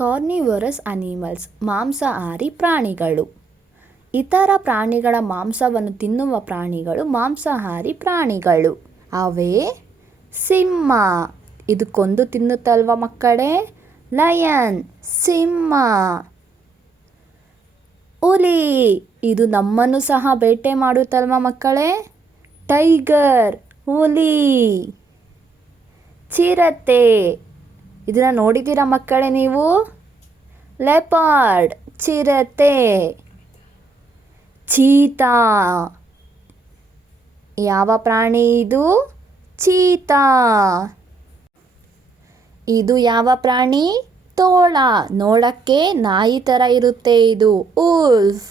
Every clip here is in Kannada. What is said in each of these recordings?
ಕಾರ್ನಿವರಸ್ ಅನಿಮಲ್ಸ್ ಮಾಂಸಾಹಾರಿ ಪ್ರಾಣಿಗಳು. ಇತರ ಪ್ರಾಣಿಗಳ ಮಾಂಸವನ್ನು ತಿನ್ನುವ ಪ್ರಾಣಿಗಳು ಮಾಂಸಾಹಾರಿ ಪ್ರಾಣಿಗಳು. ಅವೇ ಸಿಂಹ, ಇದು ಕೊಂದು ತಿನ್ನುತ್ತಲ್ವ ಮಕ್ಕಳೇ, ಲಯನ್ ಸಿಂಹ. ಹುಲಿ, ಇದು ನಮ್ಮನ್ನು ಸಹ ಬೇಟೆ ಮಾಡುತ್ತಲ್ವ ಮಕ್ಕಳೇ, ಟೈಗರ್ ಹುಲಿ. ಚಿರತೆ, ಇದನ್ನು ನೋಡಿದ್ದೀರಾ ಮಕ್ಕಳೇ ನೀವು, ಲೆಪರ್ಡ್ ಚಿರತೆ. ಚೀತಾ, ಯಾವ ಪ್ರಾಣಿ ಇದು, ಚೀತಾ. ಇದು ಯಾವ ಪ್ರಾಣಿ, ತೋಳ, ನೋಡಕ್ಕೆ ನಾಯಿ ಥರ ಇರುತ್ತೆ ಇದು, ಉಲ್ಫ್.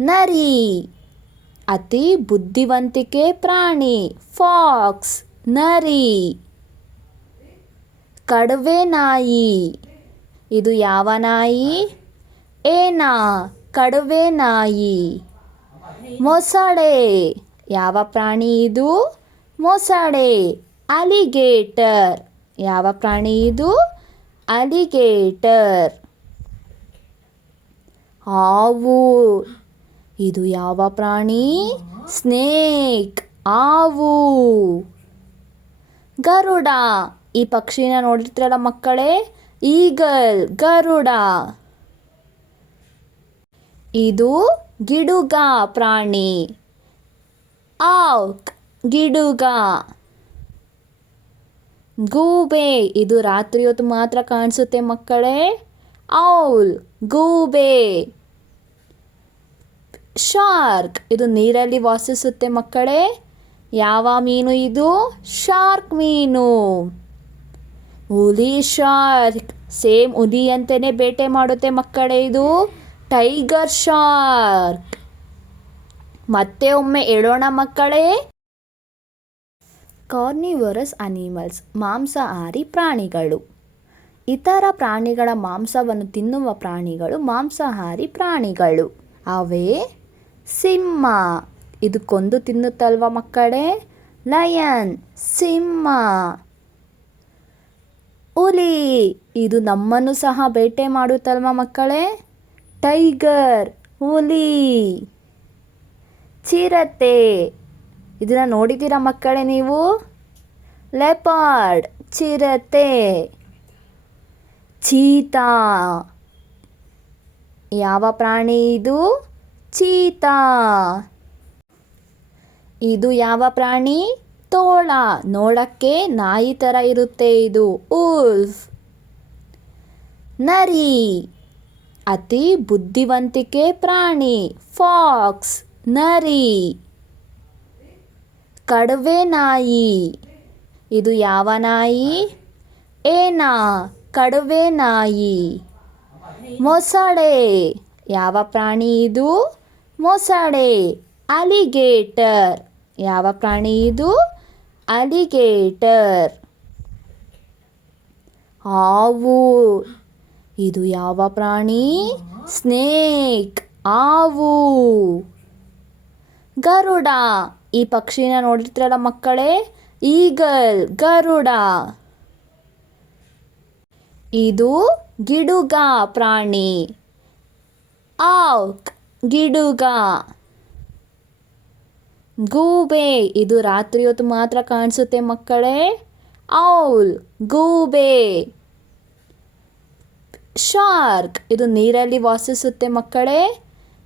ನರಿ, ಅತಿ ಬುದ್ಧಿವಂತಿಕೆ ಪ್ರಾಣಿ, ಫಾಕ್ಸ್ ನರಿ. ಕಡವೆ ನಾಯಿ, ಇದು ಯಾವ ನಾಯಿ, ಏನಾ ಕಡವೆ ನಾಯಿ. ಮೊಸಳೆ, ಯಾವ ಪ್ರಾಣಿ ಇದು, ಮೊಸಳೆ. ಅಲಿಗೇಟರ್, ಯಾವ ಪ್ರಾಣಿ ಇದು, ಅಲಿಗೇಟರ್. ಹಾವು, ಇದು ಯಾವ ಪ್ರಾಣಿ, ಸ್ನೇಕ್ ಹಾವು. ಗರುಡ, ಈ ಪಕ್ಷಿನ ನೋಡಿರ್ತೀರಲ್ಲ ಮಕ್ಕಳೇ, ಈಗಲ್ ಗರುಡ. ಇದು ಗಿಡುಗ ಪ್ರಾಣಿ, ಔಕ್ ಗಿಡುಗ. ಗೂಬೆ, ಇದು ರಾತ್ರಿ ಹೊತ್ತು ಮಾತ್ರ ಕಾಣಿಸುತ್ತೆ ಮಕ್ಕಳೇ, ಔಲ್ ಗೂಬೆ. ಶಾರ್ಕ್, ಇದು ನೀರಲ್ಲಿ ವಾಸಿಸುತ್ತೆ ಮಕ್ಕಳೇ, ಯಾವ ಮೀನು ಇದು, ಶಾರ್ಕ್ ಮೀನು. ಹುಲಿ ಶಾರ್ಕ್, ಸೇಮ್ ಹುಲಿಯಂತೆಯೇ ಬೇಟೆ ಮಾಡುತ್ತೆ ಮಕ್ಕಳೇ, ಇದು ಟೈಗರ್ ಶಾರ್ಕ್. ಮತ್ತೆ ಒಮ್ಮೆ ಹೇಳೋಣ ಮಕ್ಕಳೇ, ಕಾರ್ನಿವರಸ್ ಅನಿಮಲ್ಸ್ ಮಾಂಸಾಹಾರಿ ಪ್ರಾಣಿಗಳು. ಇತರ ಪ್ರಾಣಿಗಳ ಮಾಂಸವನ್ನು ತಿನ್ನುವ ಪ್ರಾಣಿಗಳು ಮಾಂಸಾಹಾರಿ ಪ್ರಾಣಿಗಳು. ಅವೇ ಸಿಂಹ, ಇದು ಕೊಂದು ತಿನ್ನುತ್ತಲ್ವ ಮಕ್ಕಳೇ, ಲಯನ್ ಸಿಂಹ. ಹುಲಿ, ಇದು ನಮ್ಮನ್ನು ಸಹ ಬೇಟೆ ಮಾಡುತ್ತಲ್ವ ಮಕ್ಕಳೇ, ಟೈಗರ್ ಹುಲಿ. ಚಿರತೆ, ಇದನ್ನು ನೋಡಿದ್ದೀರಾ ಮಕ್ಕಳೇ ನೀವು, ಲೆಪರ್ಡ್ ಚಿರತೆ. ಚೀತಾ, ಯಾವ ಪ್ರಾಣಿ ಇದು, ಚೀತಾ. ಇದು ಯಾವ ಪ್ರಾಣಿ, ತೋಳ, ನೋಡಕ್ಕೆ ನಾಯಿ ಥರ ಇರುತ್ತೆ ಇದು, ಉಲ್ಫ್. ನರಿ, ಅತಿ ಬುದ್ಧಿವಂತಿಕೆ ಪ್ರಾಣಿ, ಫಾಕ್ಸ್ ನರಿ. ಕಡವೆ ನಾಯಿ, ಇದು ಯಾವ ನಾಯಿ, ಏನಾ ಕಡವೆ ನಾಯಿ. ಮೊಸಳೆ, ಯಾವ ಪ್ರಾಣಿ ಇದು, ಮೊಸಳೆ. ಅಲಿಗೇಟರ್, ಯಾವ ಪ್ರಾಣಿ ಇದು, ಅಲಿಗೇಟರ್. ಹಾವು, ಇದು ಯಾವ ಪ್ರಾಣಿ, ಸ್ನೇಕ್ ಹಾವು. ಗರುಡ, ಈ ಪಕ್ಷಿನ ನೋಡಿರ್ತೀರಲ್ಲ ಮಕ್ಕಳೇ, ಈಗಲ್ ಗರುಡ. ಇದು ಗಿಡುಗ ಪ್ರಾಣಿ, ಔಕ್ ಗಿಡುಗ. ಗೂಬೆ, ಇದು ರಾತ್ರಿ ಹೊತ್ತು ಮಾತ್ರ ಕಾಣಿಸುತ್ತೆ ಮಕ್ಕಳೇ, ಔಲ್ ಗೂಬೆ. ಶಾರ್ಕ್, ಇದು ನೀರಲ್ಲಿ ವಾಸಿಸುತ್ತೆ ಮಕ್ಕಳೇ,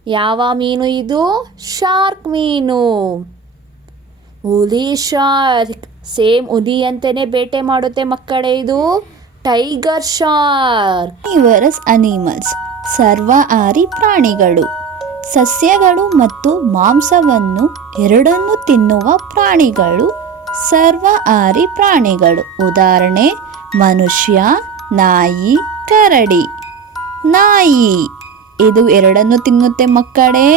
ಯಾವ ಮೀನು ಇದು, ಶಾರ್ಕ್ ಮೀನು. ಹುಲಿ ಶಾರ್ಕ್, ಸೇಮ್ ಹುಲಿಯಂತೆಯೇ ಬೇಟೆ ಮಾಡುತ್ತೆ ಮಕ್ಕಳೇ, ಇದು ಟೈಗರ್ ಶಾರ್ಕ್. ಕಾರ್ನಿವರಸ್ ಅನಿಮಲ್ಸ್ ಸರ್ವಾಹಾರಿ ಪ್ರಾಣಿಗಳು. ಸಸ್ಯಗಳು ಮತ್ತು ಮಾಂಸವನ್ನು ಎರಡನ್ನೂ ತಿನ್ನುವ ಪ್ರಾಣಿಗಳು ಸರ್ವಾಹಾರಿ ಪ್ರಾಣಿಗಳು. ಉದಾಹರಣೆ, ಮನುಷ್ಯ, ನಾಯಿ, ಕರಡಿ. ನಾಯಿ, ಇದು ಎರಡನ್ನೂ ತಿನ್ನುತ್ತೆ ಮಕ್ಕಳೇ,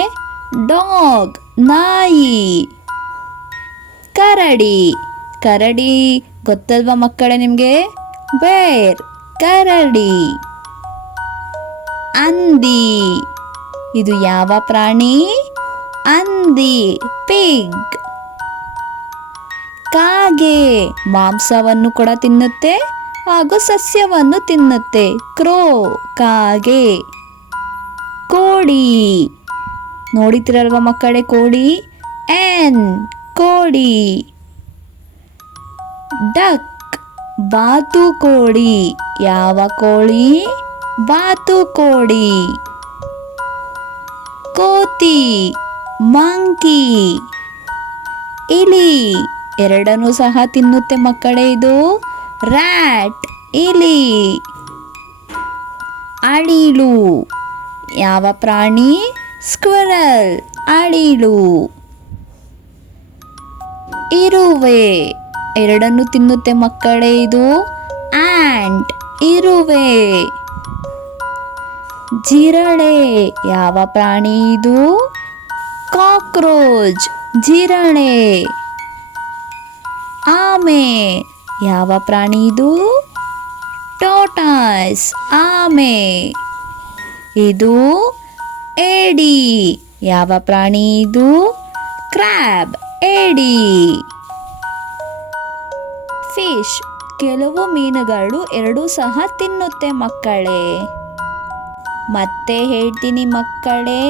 ಡಾಗ್ ನಾಯಿ. ಕರಡಿ, ಕರಡಿ ಗೊತ್ತಲ್ವಾ ಮಕ್ಕಳೇ ನಿಮಗೆ, ಬೇರ್ ಕರಡಿ. ಹಂದಿ, ಇದು ಯಾವ ಪ್ರಾಣಿ, ಹಂದಿ ಪಿಗ್. ಕಾಗೆ ಮಾಂಸವನ್ನು ಕೂಡ ತಿನ್ನುತ್ತೆ, ಹಾಗೂ ಸಸ್ಯವನ್ನು ತಿನ್ನುತ್ತೆ. ಕ್ರೋ ಕಾಗೆ. ಕೋಳಿ, ನೋಡಿತಿರಲ್ವ ಮಕ್ಕಳೇ ಕೋಳಿ. ಎನ್ ಕೋಳಿ. ಡಕ್ ಬಾತುಕೋಳಿ. ಯಾವ ಕೋಳಿ? ಬಾತುಕೋಳಿ. ಕೋತಿ ಮಂಕಿ. ಇಲಿ, ಎರಡನ್ನೂ ಸಹ ತಿನ್ನುತ್ತೆ ಮಕ್ಕಳೇ ಇದು. ರ್ಯಾಟ್ ಇಲಿ. ಅಳಿಲು, ಯಾವ ಪ್ರಾಣಿ? ಸ್ಕ್ವಿರಲ್ ಅಳಿಲು. ಇರುವೆ, ಎರಡನ್ನು ತಿನ್ನುತ್ತೆ ಮಕ್ಕಳೇ ಇದು. ಆಂಟ್ ಇರುವೆ. ಜಿರಳೆ, ಯಾವ ಪ್ರಾಣಿ ಇದು? ಕಾಕ್ರೋಚ್ ಜಿರಳೆ. ಆಮೆ, ಯಾವ ಪ್ರಾಣಿ ಇದು? ಟಾರ್ಟಾಯ್ಸ್ ಆಮೆ. ಇದು ಏಡಿ, ಯಾವ ಪ್ರಾಣಿ ಇದು? ಕ್ರ್ಯಾಬ್ ಏಡಿ. ಫಿಶ್, ಕೆಲವು ಮೀನುಗಳು ಎರಡೂ ಸಹ ತಿನ್ನುತ್ತೆ ಮಕ್ಕಳೇ. ಮತ್ತೆ ಹೇಳ್ತೀನಿ ಮಕ್ಕಳೇ.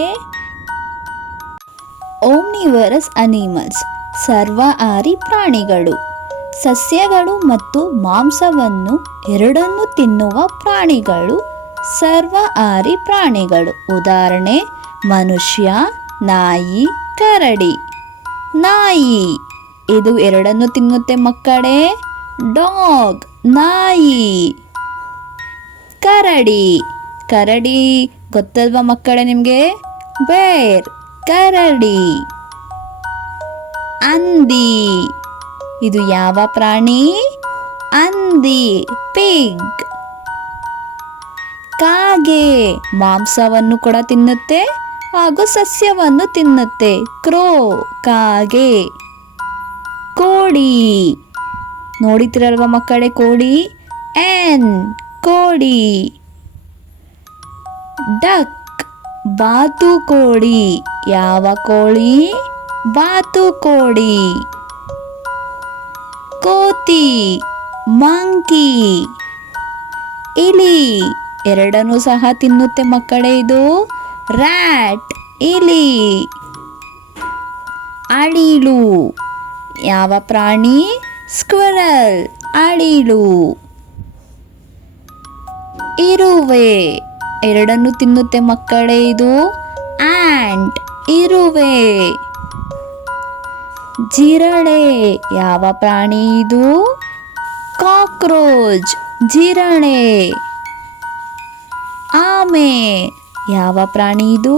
ಓಮ್ನಿವರಸ್ ಅನಿಮಲ್ಸ್, ಸರ್ವಾಹಾರಿ ಪ್ರಾಣಿಗಳು. ಸಸ್ಯಗಳು ಮತ್ತು ಮಾಂಸವನ್ನು ಎರಡನ್ನೂ ತಿನ್ನುವ ಪ್ರಾಣಿಗಳು ಸರ್ವಾಹಾರಿ ಪ್ರಾಣಿಗಳು. ಉದಾಹರಣೆ ಮನುಷ್ಯ, ನಾಯಿ, ಕರಡಿ. ನಾಯಿ, ಇದು ಎರಡನ್ನು ತಿನ್ನುತ್ತೆ ಮಕ್ಕಳೇ. ಡಾಗ್ ನಾಯಿ. ಕರಡಿ, ಕರಡಿ ಗೊತ್ತಲ್ವಾ ಮಕ್ಕಳೇ ನಿಮಗೆ? ಬೇರ್ ಕರಡಿ. ಹಂದಿ, ಇದು ಯಾವ ಪ್ರಾಣಿ? ಹಂದಿ ಪಿಗ್. ಕಾಗೆ, ಮಾಂಸವನ್ನು ಕೂಡ ತಿನ್ನುತ್ತೆ ಹಾಗೂ ಸಸ್ಯವನ್ನು ತಿನ್ನುತ್ತೆ. ಕ್ರೋ ಕಾಗೆ. ಕೋಳಿ, ನೋಡಿತಿರಲ್ವ ಮಕ್ಕಳೇ ಕೋಳಿ. ಎನ್ ಕೋಳಿ. ಡಕ್ ಬಾತುಕೋಳಿ. ಯಾವ ಕೋಳಿ? ಬಾತುಕೋಳಿ. ಕೋತಿ ಮಂಕಿ. ಇಲಿ, ಎರಡನ್ನೂ ಸಹ ತಿನ್ನುತ್ತೆ ಮಕ್ಕಳೇ ಇದು. ರ್ಯಾಟ್ ಇಲಿ. ಅಳಿಲು, ಯಾವ ಪ್ರಾಣಿ? ಸ್ಕ್ವಿರಲ್ ಅಳಿಲು. ಇರುವೆ, ಎರಡನ್ನು ತಿನ್ನುತ್ತೆ ಮಕ್ಕಳೇ ಇದು. ಆಂಟ್ ಇರುವೆ. ಜಿರಳೆ, ಯಾವ ಪ್ರಾಣಿ ಇದು? ಕಾಕ್ರೋಚ್ ಜಿರಳೆ. ಆಮೆ, ಯಾವ ಪ್ರಾಣಿ ಇದು?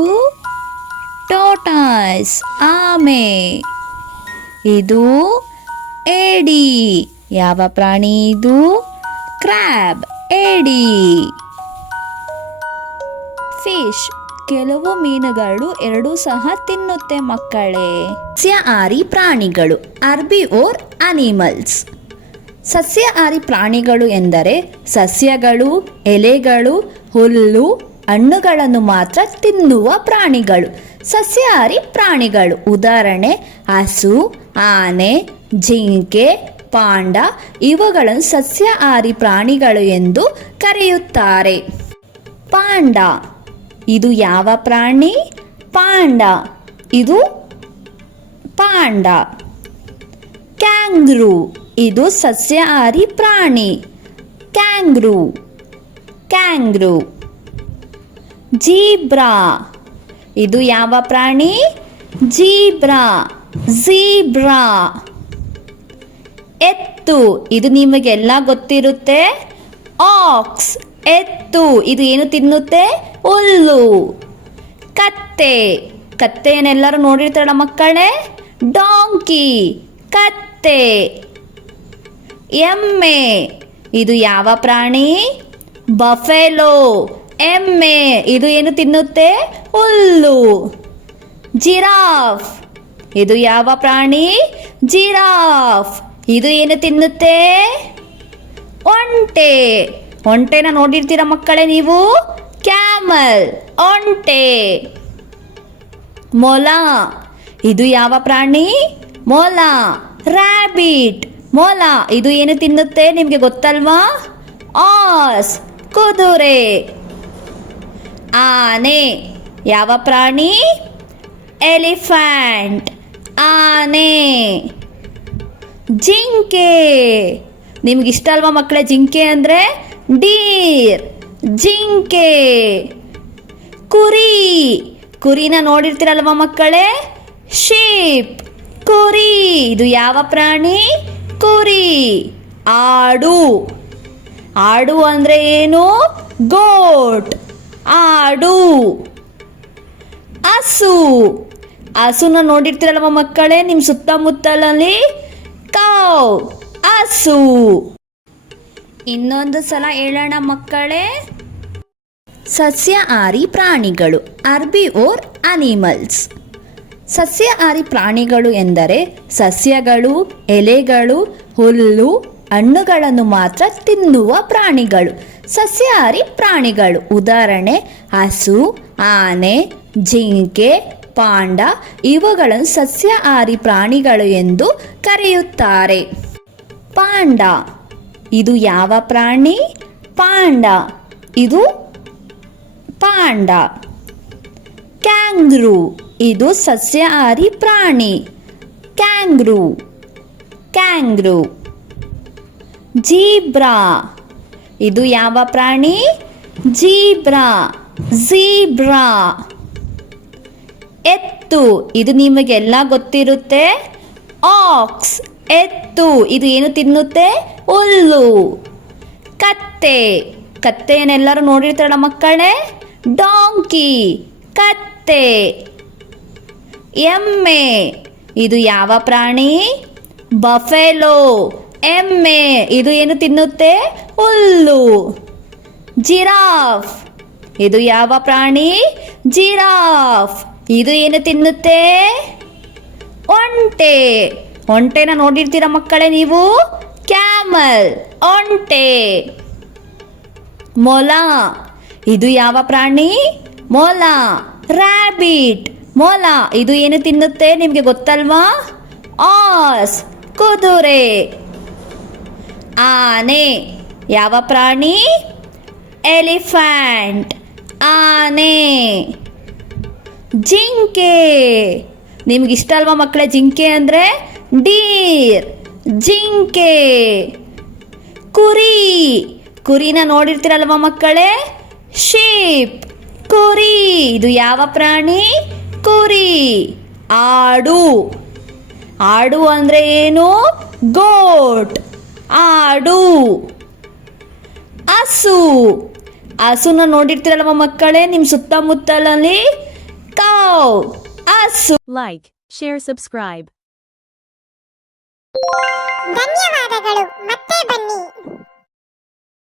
ಟಾರ್ಟಾಯ್ಸ್ ಆಮೆ. ಇದು ಏಡಿ, ಯಾವ ಪ್ರಾಣಿ ಇದು? ಕ್ರ್ಯಾಬ್ ಏಡಿ. ಫಿಶ್, ಕೆಲವು ಮೀನುಗಳು ಎರಡೂ ಸಹ ತಿನ್ನುತ್ತೆ ಮಕ್ಕಳೇ. ಸಸ್ಯಾಹಾರಿ ಪ್ರಾಣಿಗಳು, ಹರ್ಬಿವೋರ್ ಅನಿಮಲ್ಸ್. ಸಸ್ಯಾಹಾರಿ ಪ್ರಾಣಿಗಳು ಎಂದರೆ ಸಸ್ಯಗಳು, ಎಲೆಗಳು, ಹುಲ್ಲು, ಹಣ್ಣುಗಳನ್ನು ಮಾತ್ರ ತಿನ್ನುವ ಪ್ರಾಣಿಗಳು ಸಸ್ಯಾಹಾರಿ ಪ್ರಾಣಿಗಳು. ಉದಾಹರಣೆ ಹಸು, ಆನೆ, ಜಿಂಕೆ, ಪಾಂಡ ಇವುಗಳನ್ನು ಸಸ್ಯಾಹಾರಿ ಪ್ರಾಣಿಗಳು ಎಂದು ಕರೆಯುತ್ತಾರೆ. ಪಾಂಡ, ಇದು ಯಾವ ಪ್ರಾಣಿ? ಪಾಂಡ, ಇದು ಪಾಂಡ. ಕ್ಯಾಂಗ್ರೂ, ಇದು ಸಸ್ಯಾಹಾರಿ ಪ್ರಾಣಿ. ಕ್ಯಾಂಗ್ರೂ ಕ್ಯಾಂಗ್ರೂ. ಜೀಬ್ರಾ, ಇದು ಯಾವ ಪ್ರಾಣಿ? Zebra zebra. ಎತ್ತು, ಇದು ನಿಮಗೆಲ್ಲ ಗೊತ್ತಿರುತ್ತೆ. ಆಕ್ಸ್ ಎತ್ತು, ಇದು ಏನು ತಿನ್ನುತ್ತೆ? ಹುಲ್ಲು. ಕತ್ತೆ, ಕತ್ತೆಯನ್ನೆಲ್ಲರೂ ನೋಡಿರ್ತಾರಲ್ಲ ಮಕ್ಕಳೇ. ಡಾಂಕಿ ಕತ್ತೆ. ಎಮ್ಮೆ, ಇದು ಯಾವ ಪ್ರಾಣಿ? ಬಫೆಲೋ ಎಮ್ಮೆ, ಇದು ಏನು ತಿನ್ನುತ್ತೆ? ಹುಲ್ಲು. ಜಿರಾಫ್, ಇದು ಯಾವ ಪ್ರಾಣಿ? ಜಿರಾಫ್, ಇದು ಏನು ತಿನ್ನುತ್ತೆ? ಒಂಟೆ. ಒಂಟೆನ ನೋಡಿರ್ತೀರ ಮಕ್ಕಳೇ ನೀವು? ಕ್ಯಾಮಲ್ ಒಂಟೆ. ಮೊಲ, ಇದು ಯಾವ ಪ್ರಾಣಿ? ಮೊಲ. ರ್ಯಾಬಿಟ್ ಮೊಲ, ಇದು ಏನು ತಿನ್ನುತ್ತೆ ನಿಮಗೆ ಗೊತ್ತಲ್ವಾ? ಆಸ್ ಕುದುರೆ. ಆನೆ ಯಾವ ಪ್ರಾಣಿ? ಎಲಿಫೆಂಟ್ ಆನೆ. ಜಿಂಕೆ ನಿಮ್ಗಿಷ್ಟ ಅಲ್ವಾ ಮಕ್ಕಳೇ ಜಿಂಕೆ ಅಂದರೆ? ಡೀರ್ ಜಿಂಕೆ. ಕುರಿ ಕುರಿನ ನೋಡಿರ್ತೀರಲ್ವ ಮಕ್ಕಳೇ? ಶೀಪ್ ಕುರಿ. ಇದು ಯಾವ ಪ್ರಾಣಿ? ಕುರಿ. ಆಡು ಆಡು ಅಂದರೆ ಏನು? ಗೋಟ್ ಆಡು. ಹಸು ಹಸುನ ನೋಡಿರ್ತೀರಲ್ವ ಮಕ್ಕಳೇ ನಿಮ್ಮ ಸುತ್ತಮುತ್ತಲಲ್ಲಿ? ಕೌ ಹಸು. ಇನ್ನೊಂದು ಸಲ ಹೇಳೋಣ ಮಕ್ಕಳೇ. ಸಸ್ಯಾಹಾರಿ ಪ್ರಾಣಿಗಳು ಅರ್ಬಿವೋರ್ ಅನಿಮಲ್ಸ್. ಸಸ್ಯಾಹಾರಿ ಪ್ರಾಣಿಗಳು ಎಂದರೆ ಸಸ್ಯಗಳು, ಎಲೆಗಳು, ಹುಲ್ಲು, ಹಣ್ಣುಗಳನ್ನು ಮಾತ್ರ ತಿನ್ನುವ ಪ್ರಾಣಿಗಳು ಸಸ್ಯಾಹಾರಿ ಪ್ರಾಣಿಗಳು. ಉದಾಹರಣೆ ಹಸು, ಆನೆ, ಜಿಂಕೆ, ಪಾಂಡ ಇವುಗಳನ್ನು ಸಸ್ಯಾಹಾರಿ ಪ್ರಾಣಿಗಳು ಎಂದು ಕರೆಯುತ್ತಾರೆ. ಪಾಂಡ ಇದು ಯಾವ ಪ್ರಾಣಿ? ಪಾಂಡ ಇದು ಪಾಂಡ. ಕ್ಯಾಂಗ್ರೂ ಇದು ಸಸ್ಯಾಹಾರಿ ಪ್ರಾಣಿ. ಕ್ಯಾಂಗ್ರೂ ಕ್ಯಾಂಗ್ರೂ. ಜೀಬ್ರಾ ಇದು ಯಾವ ಪ್ರಾಣಿ? Zebra zebra. ಎತ್ತು ಇದು ನಿಮಗೆಲ್ಲ ಗೊತ್ತಿರುತ್ತೆ. ಆಕ್ಸ್ ಎತ್ತು ಇದು ಏನು ತಿನ್ನುತ್ತೆ? ಹುಲ್ಲು. ಕತ್ತೆ ಕತ್ತೆಯನ್ನೆಲ್ಲರೂ ನೋಡಿರ್ತಾರಲ್ಲ ಮಕ್ಕಳೇ? ಡಾಂಕಿ ಕತ್ತೆ. ಎಮ್ಮೆ ಇದು ಯಾವ ಪ್ರಾಣಿ? ಬಫೆಲೋ ಎಮ್ಮೆ ಇದು ಏನು ತಿನ್ನುತ್ತೆ? ಹುಲ್ಲು. ಜಿರಾಫ್ ಇದು ಯಾವ ಪ್ರಾಣಿ? ಜಿರಾಫ್ ಇದು ಏನು ತಿನ್ನುತ್ತೆ? ಒಂಟೆ ಒಂಟೆನ ನೋಡಿರ್ತೀರ ಮಕ್ಕಳೇ ನೀವು? ಕ್ಯಾಮಲ್ ಒಂಟೆ. ಮೊಲ ಇದು ಯಾವ ಪ್ರಾಣಿ? ಮೊಲ ರ್ಯಾಬಿಟ್ ಮೊಲ ಇದು ಏನು ತಿನ್ನುತ್ತೆ ನಿಮಗೆ ಗೊತ್ತಲ್ವಾ? ಆಸ್ ಕುದುರೆ. ಆನೆ ಯಾವ ಪ್ರಾಣಿ? ಎಲಿಫೆಂಟ್ ಆನೆ. ಜಿಂಕೆ ನಿಮ್ಗಿಷ್ಟ ಅಲ್ವಾ ಮಕ್ಕಳೇ ಜಿಂಕೆ ಅಂದರೆ? ಡೀರ್ ಜಿಂಕೆ. ಕುರಿ ಕುರಿನ ನೋಡಿರ್ತೀರಲ್ವ ಮಕ್ಕಳೇ? ಶೀಪ್ ಕುರಿ ಇದು ಯಾವ ಪ್ರಾಣಿ? ಕುರಿ. ಆಡು ಆಡು ಅಂದರೆ ಏನು? ಗೋಟ್ ಆಡು. ಹಸು ಹಸುನ ನೋಡಿರ್ತೀರಲ್ವ ಮಕ್ಕಳೇ ನಿಮ್ಮ ಸುತ್ತಮುತ್ತಲಲ್ಲಿ? ಕೌ ಹಸು. Like, share, subscribe.